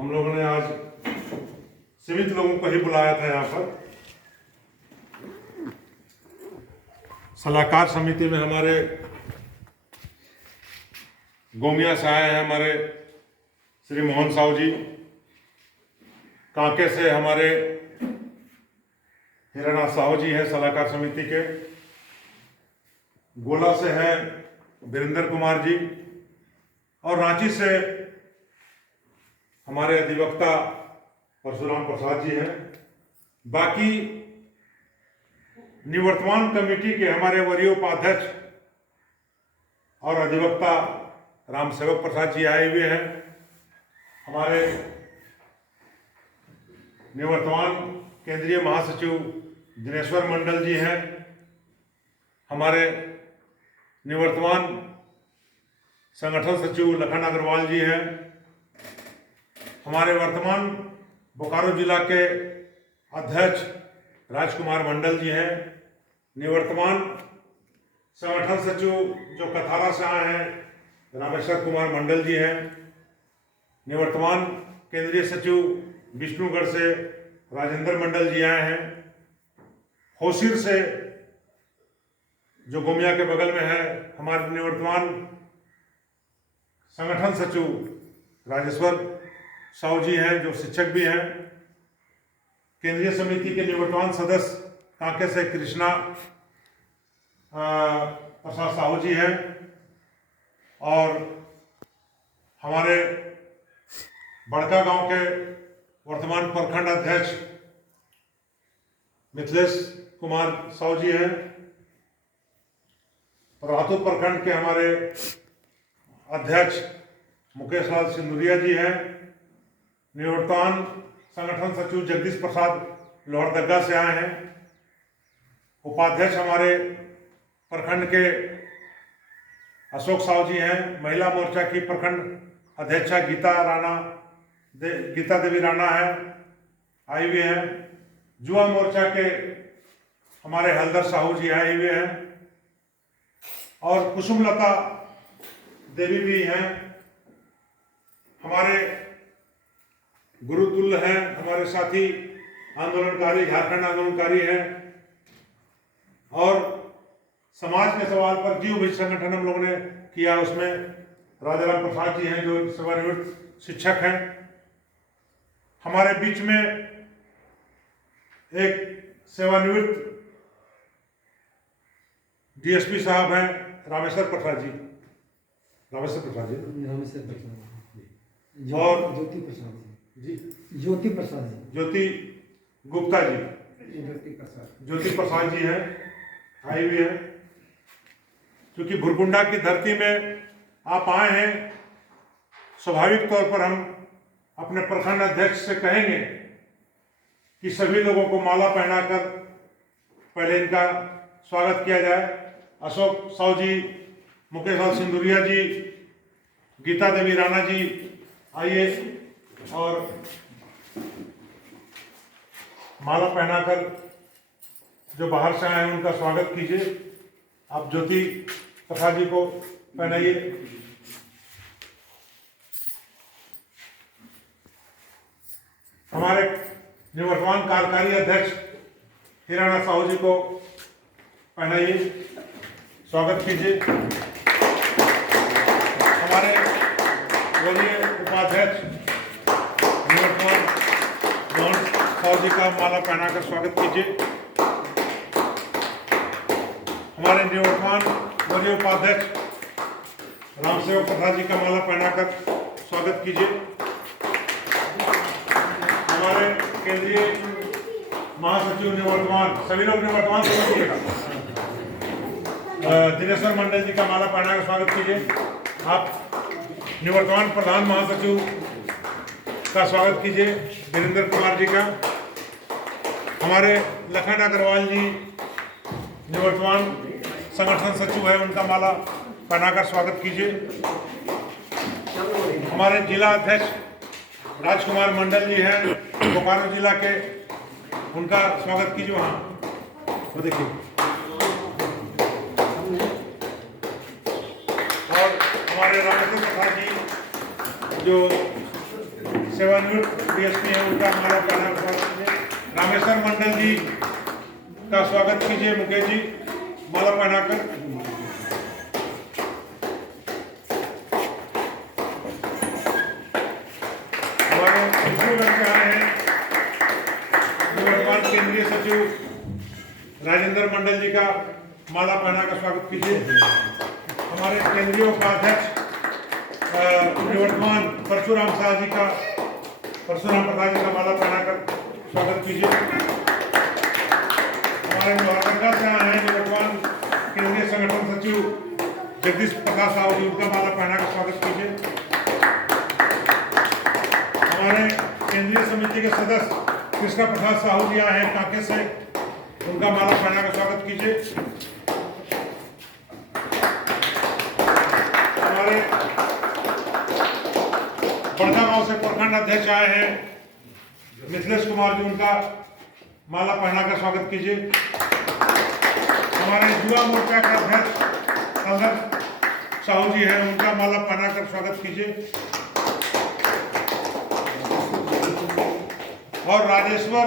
हम लोगों ने आज सीमित लोगों को ही बुलाया था यहाँ पर। सलाहकार समिति में हमारे गोमिया से आए हैं हमारे श्री मोहन साहू जी, कांके से हमारे हिरानाथ साहू जी हैं सलाहकार समिति के, गोला से हैं वीरेंद्र कुमार जी, और रांची से हमारे अधिवक्ता परशुराम प्रसाद जी हैं। बाकी निवर्तमान कमेटी के हमारे वरीय उपाध्यक्ष और अधिवक्ता राम सेवक प्रसाद जी आए हुए हैं। हमारे निवर्तमान केंद्रीय महासचिव दिनेश्वर मंडल जी हैं। हमारे निवर्तमान संगठन सचिव लखन अग्रवाल जी हैं। हमारे वर्तमान बोकारो जिला के अध्यक्ष राजकुमार मंडल जी हैं। निवर्तमान संगठन सचिव जो कथारा से आए हैं रामेश्वर कुमार मंडल जी हैं। निवर्तमान केंद्रीय सचिव विष्णुगढ़ से राजेंद्र मंडल जी आए हैं। होशिर से जो गोमिया के बगल में है हमारे निवर्तमान संगठन सचिव राजेश्वर साहू जी हैं जो शिक्षक भी हैं। केंद्रीय समिति के निवर्तमान सदस्य कांके से कृष्णा प्रसाद साहू जी हैं, और हमारे बड़का गांव के वर्तमान प्रखंड अध्यक्ष मिथिलेश कुमार साहू जी हैं। रातू प्रखंड के हमारे अध्यक्ष मुकेश लाल सिंदुरिया जी हैं। निवर्तमान संगठन सचिव जगदीश प्रसाद लोहरदगा से आए हैं। उपाध्यक्ष हमारे प्रखंड के अशोक साहू जी हैं। महिला मोर्चा की प्रखंड अध्यक्षा गीता देवी राणा है, आई हुए हैं। युवा मोर्चा के हमारे हलदर साहू जी आए हुए हैं, और कुसुमलता देवी भी हैं। हमारे गुरुतुल्य हैं, हमारे साथी आंदोलनकारी, झारखंड आंदोलनकारी हैं, और समाज के सवाल पर जीव भी संगठन हम लोगों ने किया, उसमें राजाराम प्रसाद जी हैं जो सेवानिवृत्त शिक्षक हैं। हमारे बीच में एक सेवानिवृत्त डीएसपी साहब हैं रामेश्वर प्रसाद जी, और ज्योति गुप्ता जी, ज्योति प्रसाद जी हैं, आई हुई है। क्योंकि भुरकुंडा की धरती में आप आए हैं, स्वाभाविक तौर पर हम अपने प्रखंड अध्यक्ष से कहेंगे कि सभी लोगों को माला पहनाकर पहले इनका स्वागत किया जाए। अशोक साहू जी, मुकेश लाल सिंदुरिया जी, गीता देवी राणा जी आइए और माला पहनाकर जो बाहर से आए हैं उनका स्वागत कीजिए। आप ज्योति प्रसाद जी को पहनाइए। हमारे निवर्तमान कार्यकारी अध्यक्ष हिरानाथ साहू जी को पहनाइए, स्वागत कीजिए। हमारे वरीय उपाध्यक्ष निवर्तमान मोहन साहू जी का माला पहनाकर स्वागत कीजिए। हमारे निवर्तमान वरीय उपाध्यक्ष रामसेवक प्रसाद जी का माला पहनाकर स्वागत कीजिए। हमारे केंद्रीय महासचिव निवर्तमान, सभी लोग निवर्तमान समझिएगा, दिनेश्वर मंडल जी का माला पहनाकर स्वागत कीजिए। आप निवर्तमान प्रधान महासचिव का स्वागत कीजिए वीरेंद्र कुमार जी का। हमारे लखन अग्रवाल जी निवर्तमान संगठन सचिव है, उनका माला पहनाकर स्वागत कीजिए। हमारे जिला अध्यक्ष राजकुमार मंडल जी हैं बोकारो जिला के, उनका स्वागत कीजिए। वहाँ वो देखिए, और हमारे रामेश्वर प्रसाद जी जो सेवानिवृत्त डीएसपी हैं, उनका माला पहनाकर स्वागत कीजिए। रामेश्वर मंडल जी का स्वागत कीजिए, मुकेश जी माला पहनाकर। हमारे के आए हैं वर्तमान केंद्रीय सचिव राजेंद्र मंडल जी का माला पहनाकर स्वागत कीजिए। हमारे केंद्रीय उपाध्यक्ष निवर्तमान परशुराम प्रसाद जी का माला पहनाकर स्वागत कीजिए। हमारे लोहारदंगा से आए हैं निवर्तमान केंद्रीय संगठन सचिव जगदीश प्रकाश साहू जी, उनका माला पहनाकर स्वागत कीजिए। हमारे केंद्रीय समिति के सदस्य कृष्णा प्रसाद साहू जी आए हैं कांके से, उनका माला पहनाकर स्वागत कीजिए। हमारे बड़का गांव से प्रखंड अध्यक्ष आए हैं मिथिलेश कुमार जी, उनका माला पहनाकर स्वागत कीजिए। हमारे युवा मोर्चा के अध्यक्ष संदर साहू जी हैं, उनका माला पहनाकर स्वागत कीजिए। और राजेश्वर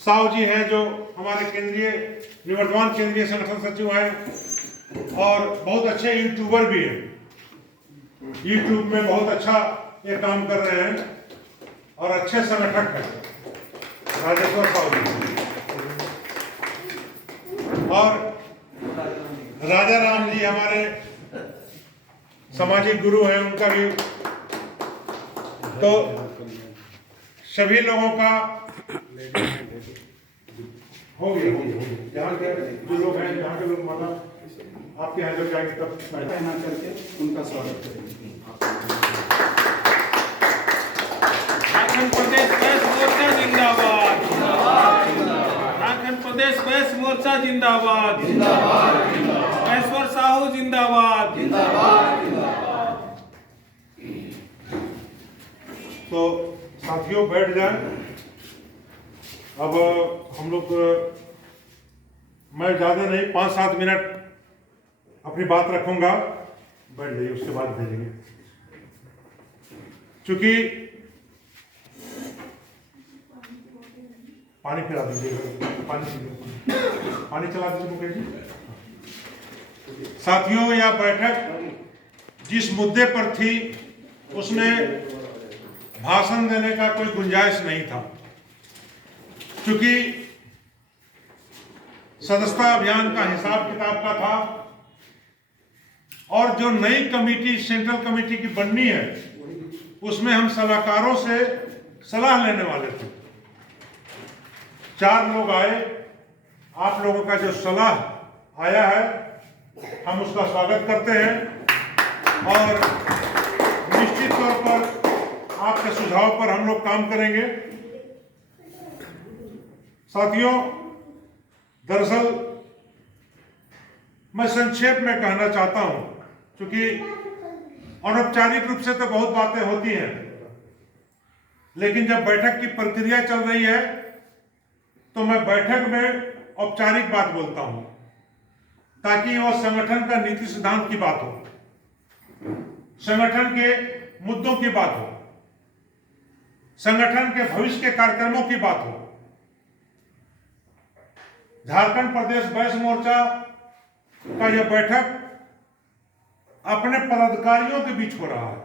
साहू जी हैं जो हमारे निवर्तमान केंद्रीय संगठन सचिव हैं और बहुत अच्छे यूट्यूबर भी हैं। यूट्यूब में बहुत अच्छा ये काम कर रहे हैं और अच्छे संगठक हैं राजेश्वर साहू जी। और राजा राम जी हमारे सामाजिक गुरु हैं, उनका भी। तो सभी लोगों का हो गया। जहाँ के जो लोग हैं, जहाँ के लोग माला आपके यहाँ जब जाएंगे तब पहना करके उनका स्वागत करेंगे। झारखंड प्रदेश वैश्य मोर्चा जिंदाबाद, झारखंड प्रदेश वैश्य मोर्चा जिंदाबाद, महेश्वर साहू जिंदाबाद। तो साथियों बैठ जाएं। अब हम लोग मैं ज़्यादा नहीं 5-7 मिनट अपनी बात रखूंगा, बैठ जाइए, उसके बाद भेजेंगे। चूंकि पानी पिला दीजिएगा, पानी चला दीजिए मुकेश जी। साथियों, यह बैठक जिस मुद्दे पर थी उसमें भाषण देने का कोई गुंजाइश नहीं था, क्योंकि सदस्यता अभियान का हिसाब किताब का था और जो नई कमेटी सेंट्रल कमेटी की बननी है उसमें हम सलाहकारों से सलाह लेने वाले थे। 4 लोग आए। आप लोगों का जो सलाह आया है हम उसका स्वागत करते हैं और निश्चित तौर पर आपके सुझाव पर हम लोग काम करेंगे। साथियों, दरअसल मैं संक्षेप में कहना चाहता हूं, क्योंकि अनौपचारिक रूप से तो बहुत बातें होती हैं, लेकिन जब बैठक की प्रक्रिया चल रही है तो मैं बैठक में औपचारिक बात बोलता हूं, ताकि वह संगठन का नीति सिद्धांत की बात हो, संगठन के मुद्दों की बात हो, संगठन के भविष्य के कार्यक्रमों की बात हो। झारखंड प्रदेश वैश्य मोर्चा का यह बैठक अपने पदाधिकारियों के बीच हो रहा है।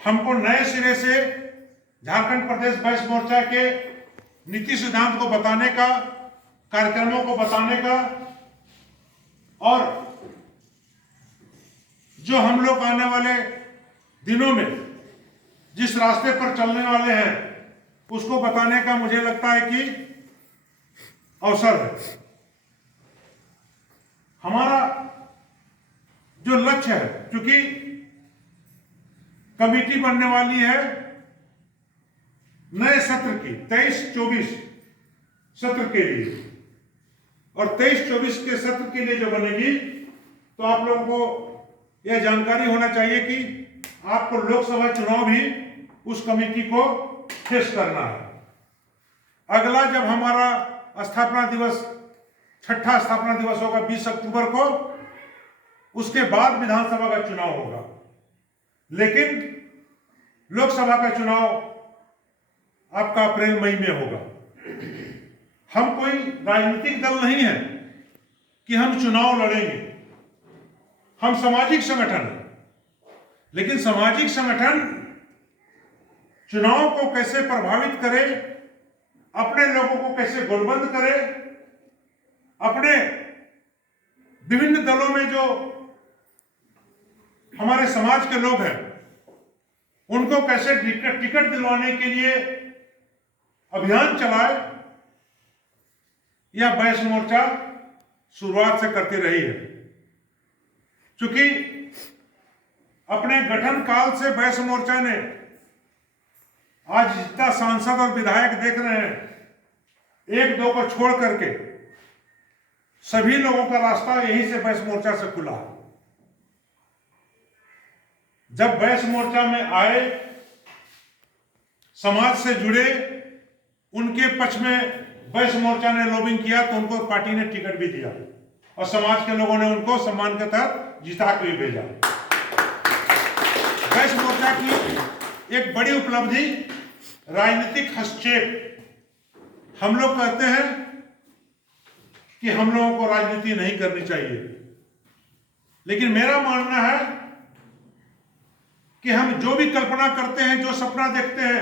हमको नए सिरे से झारखंड प्रदेश वैश्य मोर्चा के नीति सिद्धांत को बताने का, कार्यक्रमों को बताने का, और जो हम लोग आने वाले दिनों में जिस रास्ते पर चलने वाले हैं उसको बताने का मुझे लगता है कि अवसर है। हमारा जो लक्ष्य है, क्योंकि कमेटी बनने वाली है नए सत्र की 23-24 सत्र के लिए, और 23-24 के सत्र के लिए जो बनेगी तो आप लोगों को यह जानकारी होना चाहिए कि आपको लोकसभा चुनाव भी उस कमेटी को फेस करना है। अगला जब हमारा स्थापना दिवस, छठा स्थापना दिवस होगा 20 अक्टूबर को, उसके बाद विधानसभा का चुनाव होगा। लेकिन लोकसभा का चुनाव आपका अप्रैल मई में होगा। हम कोई राजनीतिक दल नहीं है कि हम चुनाव लड़ेंगे। हम सामाजिक संगठन हैं, लेकिन सामाजिक संगठन चुनाव को कैसे प्रभावित करे, अपने लोगों को कैसे गोलबंद करे, अपने विभिन्न दलों में जो हमारे समाज के लोग हैं उनको कैसे टिकट दिलवाने के लिए अभियान चलाए, यह बैस मोर्चा शुरुआत से करती रही है। क्योंकि अपने गठन काल से बैस मोर्चा ने, आज जितना सांसद और विधायक देख रहे हैं, एक दो को छोड़ करके सभी लोगों का रास्ता यहीं से बैस मोर्चा से खुला। जब बैस मोर्चा में आए, समाज से जुड़े, उनके पक्ष में बैस मोर्चा ने लॉबिंग किया तो उनको पार्टी ने टिकट भी दिया और समाज के लोगों ने उनको सम्मान के तहत जिता के भी भेजा। बैस मोर्चा की एक बड़ी उपलब्धि राजनीतिक हस्तक्षेप। हम लोग कहते हैं कि हम लोगों को राजनीति नहीं करनी चाहिए, लेकिन मेरा मानना है कि हम जो भी कल्पना करते हैं, जो सपना देखते हैं,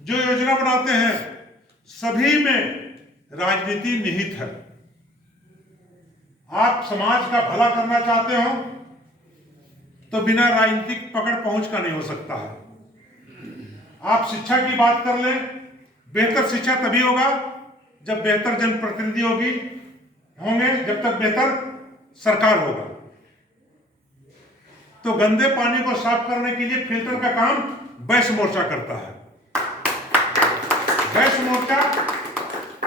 जो योजना बनाते हैं, सभी में राजनीति निहित है। आप समाज का भला करना चाहते हो तो बिना राजनीतिक पकड़ पहुंच का नहीं हो सकता है। आप शिक्षा की बात कर लें, बेहतर शिक्षा तभी होगा जब बेहतर जनप्रतिनिधि होंगे, जब तक बेहतर सरकार होगा। तो गंदे पानी को साफ करने के लिए फिल्टर का काम बैस मोर्चा करता है। बैस मोर्चा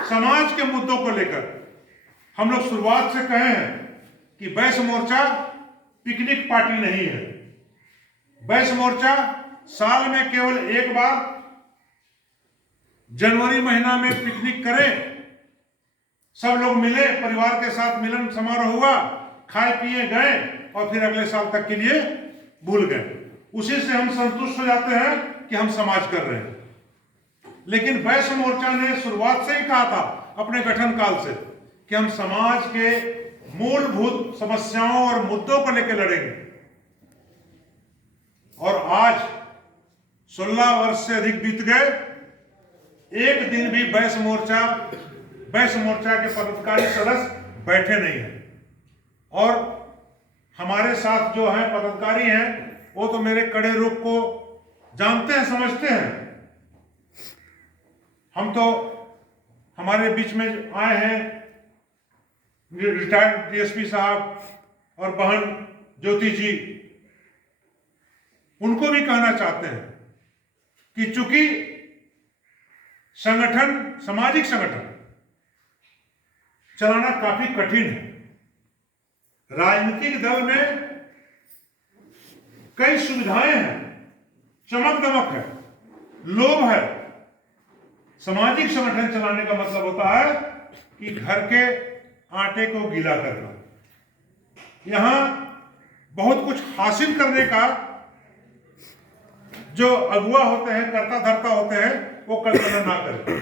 समाज के मुद्दों को लेकर, हम लोग शुरुआत से कहे हैं कि बैस मोर्चा पिकनिक पार्टी नहीं है। बैस मोर्चा साल में केवल एक बार जनवरी महीना में पिकनिक करे, सब लोग मिले, परिवार के साथ मिलन समारोह हुआ, खाए पिए गए और फिर अगले साल तक के लिए भूल गए। उसी से हम संतुष्ट हो जाते हैं कि हम समाज कर रहे हैं। लेकिन बैस मोर्चा ने शुरुआत से ही कहा था अपने गठन काल से कि हम समाज के मूलभूत समस्याओं और मुद्दों को लेकर लड़ेंगे। और आज 16 वर्ष से अधिक बीत गए, एक दिन भी बैस मोर्चा के पदाधिकारी सदस्य बैठे नहीं हैं। और हमारे साथ जो हैं पदाधिकारी हैं, वो तो मेरे कड़े रुख को जानते हैं, समझते हैं। हम तो हमारे बीच में आए हैं रिटायर्ड डीएसपी साहब और बहन ज्योति जी, उनको भी कहना चाहते हैं कि चूंकि संगठन, सामाजिक संगठन चलाना काफी कठिन है। राजनीतिक दल में कई सुविधाएं हैं, चमक दमक है, लोभ है। सामाजिक संगठन चलाने का मतलब होता है कि घर के आटे को गीला करना। यहां बहुत कुछ हासिल करने का जो अगुआ होते हैं, कर्ता धर्ता होते हैं, वो कल्पना ना करें।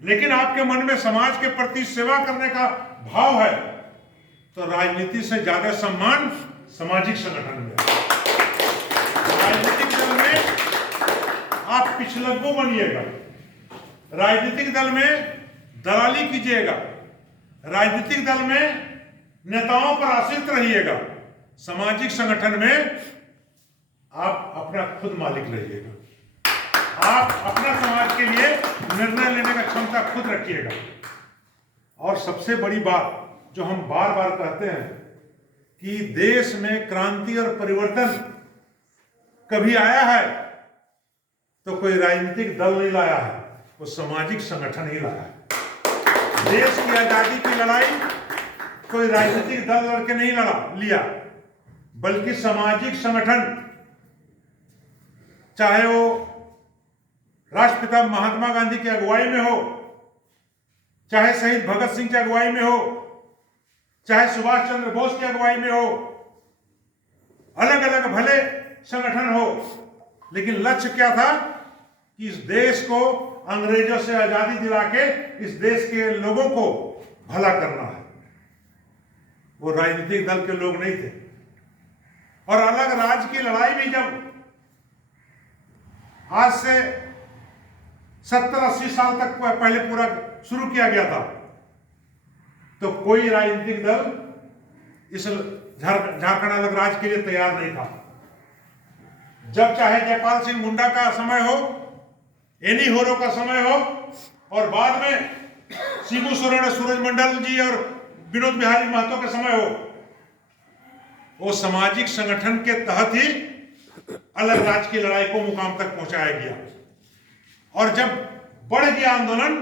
लेकिन आपके मन में समाज के प्रति सेवा करने का भाव है तो राजनीति से ज्यादा सम्मान सामाजिक संगठन में। राजनीतिक दल में आप पिछलग्गू बनिएगा, राजनीतिक दल में दलाली कीजिएगा, राजनीतिक दल में नेताओं पर आश्रित रहिएगा। सामाजिक संगठन में आप अपना खुद मालिक रहिएगा। आप अपना समाज के लिए निर्णय लेने का क्षमता खुद रखिएगा। और सबसे बड़ी बात जो हम बार बार कहते हैं कि देश में क्रांति और परिवर्तन कभी आया है तो कोई राजनीतिक दल नहीं लाया है, वो सामाजिक संगठन ही लाया है। देश की आजादी की लड़ाई कोई राजनीतिक दल लड़के नहीं लिया, बल्कि सामाजिक संगठन, चाहे वो राष्ट्रपिता महात्मा गांधी की अगुवाई में हो, चाहे शहीद भगत सिंह की अगुवाई में हो, चाहे सुभाष चंद्र बोस की अगुवाई में हो, अलग अलग भले संगठन हो, लेकिन लक्ष्य क्या था कि इस देश को अंग्रेजों से आजादी दिला के इस देश के लोगों को भला करना है। वो राजनीतिक दल के लोग नहीं थे। और अलग राज्य की लड़ाई भी जब आज से 70-80 साल तक पहले पूरा शुरू किया गया था, तो कोई राजनीतिक दल इस झारखंड अलग राज्य के लिए तैयार नहीं था। जब चाहे जयपाल सिंह मुंडा का समय हो, एनी होरो का समय हो, और बाद में शिबू सोरेन, सूरज मंडल जी और विनोद बिहारी महतो के समय हो, वो सामाजिक संगठन के तहत ही अलग राज्य की लड़ाई को मुकाम तक पहुंचाया गया। और जब बढ़ गया आंदोलन,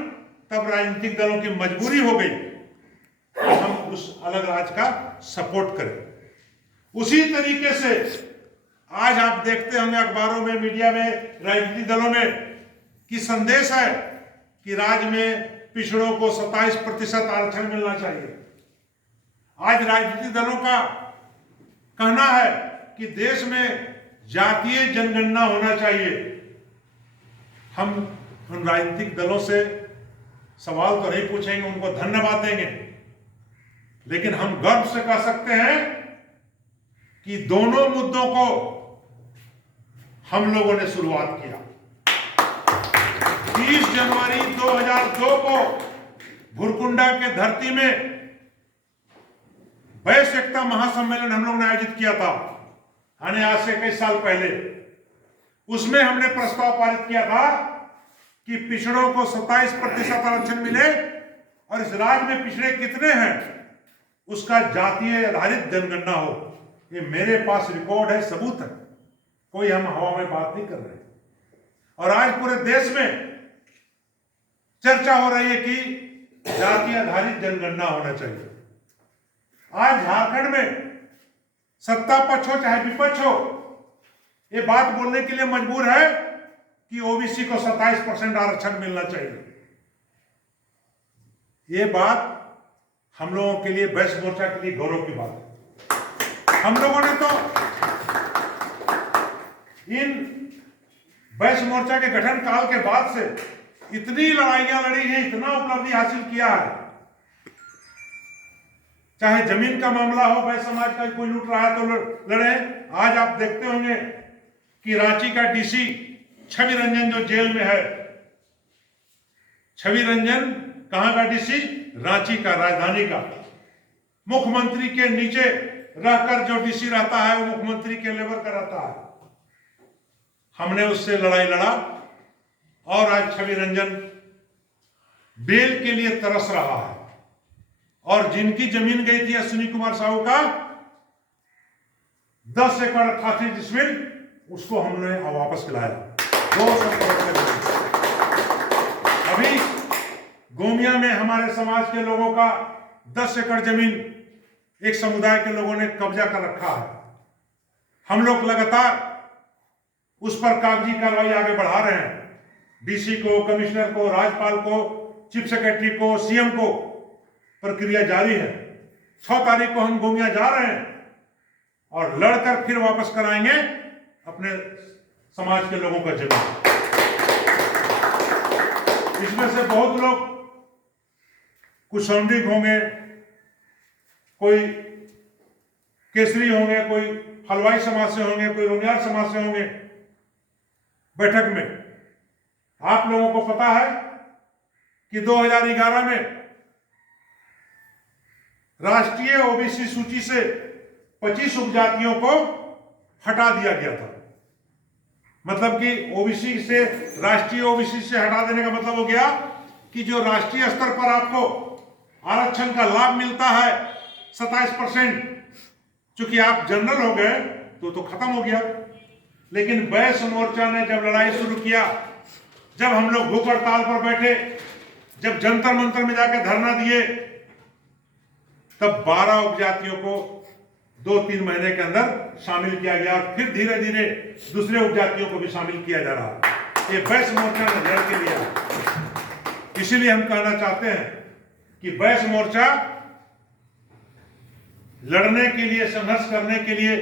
तब राजनीतिक दलों की मजबूरी हो गई कि हम उस अलग राज्य का सपोर्ट करें। उसी तरीके से आज आप देखते होंगे अखबारों में, मीडिया में, राजनीतिक दलों में कि संदेश है कि राज्य में पिछड़ों को 27% आरक्षण मिलना चाहिए। आज राजनीतिक दलों का कहना है कि देश में जातीय जनगणना होना चाहिए। हम उन राजनीतिक दलों से सवाल तो नहीं पूछेंगे, उनको धन्यवाद देंगे, लेकिन हम गर्व से कह सकते हैं कि दोनों मुद्दों को हम लोगों ने शुरुआत किया। 30 जनवरी 2002 को भुरकुंडा के धरती में वैश्विक एकता महासम्मेलन हम लोग ने आयोजित किया था, यानी आज से कई साल पहले। उसमें हमने प्रस्ताव पारित किया था कि पिछड़ों को 27% आरक्षण मिले, और इस राज्य में पिछड़े कितने हैं उसका जातीय आधारित जनगणना हो। ये मेरे पास रिकॉर्ड है, सबूत है, कोई हम हवा में बात नहीं कर रहे। और आज पूरे देश में चर्चा हो रही है कि जातीय आधारित जनगणना होना चाहिए। आज झारखंड में सत्ता पक्ष हो चाहे विपक्ष हो, ये बात बोलने के लिए मजबूर है कि ओबीसी को 27% आरक्षण मिलना चाहिए। ये बात हम लोगों के लिए, वैश्य मोर्चा के लिए गौरव की बात है। हम लोगों ने तो इन वैश्य मोर्चा के गठन काल के बाद से इतनी लड़ाइयां लड़ी हैं, इतना उपलब्धि हासिल किया है। चाहे जमीन का मामला हो, वैश्य समाज का कोई लूट रहा है तो लड़े। आज आप देखते होंगे कि रांची का डीसी छवि रंजन जो जेल में है, छवि रंजन कहां का डीसी? रांची का, राजधानी का। मुख्यमंत्री के नीचे रहकर जो डीसी रहता है वो मुख्यमंत्री के लेवल का रहता है। हमने उससे लड़ाई लड़ा और आज छवि रंजन बेल के लिए तरस रहा है। और जिनकी जमीन गई थी अश्विनी कुमार साहू का 10 एकड़ 88 डिसमिल, उसको हमने वापस दिलाया 200 करोड़। अभी गोमिया में हमारे समाज के लोगों का 10 एकड़ जमीन एक समुदाय के लोगों ने कब्जा कर रखा है। हम लोग लगातार उस पर कागजी कार्रवाई आगे बढ़ा रहे हैं। डीसी को, कमिश्नर को, राज्यपाल को, चीफ सेक्रेटरी को, सीएम को, प्रक्रिया जारी है। 6 तारीख को हम गोमिया जा रहे हैं और लड़कर फिर वापस कराएंगे अपने समाज के लोगों का जमीन। इसमें से बहुत लोग कुछ सौंडिक होंगे, कोई केसरी होंगे, कोई हलवाई समाज से होंगे, कोई रोनियार समाज से होंगे। बैठक में आप लोगों को पता है कि 2011 में राष्ट्रीय ओबीसी सूची से 25 उपजातियों को हटा दिया गया था। मतलब कि ओबीसी से, राष्ट्रीय ओबीसी से हटा देने का मतलब हो गया कि जो राष्ट्रीय स्तर पर आपको आरक्षण का लाभ मिलता है 27%, चूंकि आप जनरल हो गए तो खत्म हो गया। लेकिन वैश्य मोर्चा ने जब लड़ाई शुरू किया, जब हम लोग भूख हड़ताल पर बैठे, जब जंतर मंतर में जाकर धरना दिए, तब 12 उपजातियों को 2-3 महीने के अंदर शामिल किया गया। फिर धीरे धीरे दूसरे उपजातियों को भी शामिल किया जा रहा है। ये वैश्य मोर्चा ने लड़ के लिया। इसीलिए हम कहना चाहते हैं कि वैश्य मोर्चा लड़ने के लिए, संघर्ष करने के लिए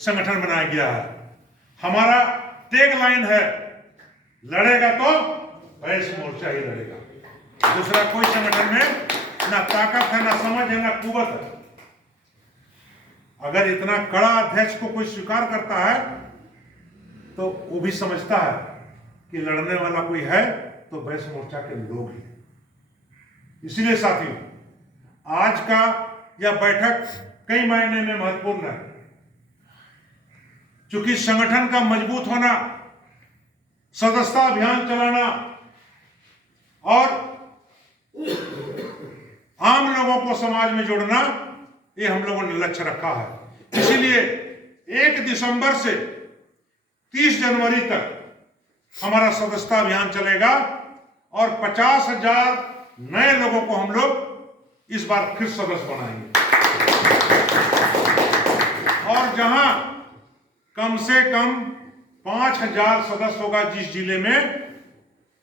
संगठन बनाया गया है। हमारा टैग लाइन है, लड़ेगा तो बैस मोर्चा ही लड़ेगा। दूसरा कोई संगठन में ना ताकत है, ना समझ है, ना कुवत है। अगर इतना कड़ा अध्यक्ष को कोई स्वीकार करता है तो वो भी समझता है कि लड़ने वाला कोई है तो बैस मोर्चा के लोग ही। इसलिए साथियों, आज का यह बैठक कई मायने में महत्वपूर्ण है, क्योंकि संगठन का मजबूत होना, सदस्यता अभियान चलाना और आम लोगों को समाज में जोड़ना, ये हम लोगों ने लक्ष्य रखा है। इसीलिए 1 दिसंबर से 30 जनवरी तक हमारा सदस्यता अभियान चलेगा और 50,000 नए लोगों को हम लोग इस बार फिर सदस्य बनाएंगे। और जहां कम से कम 5,000 सदस्य होगा जिस जिले में,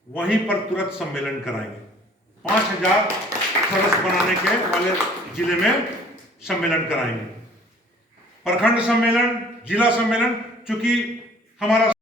वहीं पर तुरंत सम्मेलन कराएंगे। 5,000 सदस्य बनाने के वाले जिले में सम्मेलन कराएंगे। प्रखंड सम्मेलन, जिला सम्मेलन, चूंकि हमारा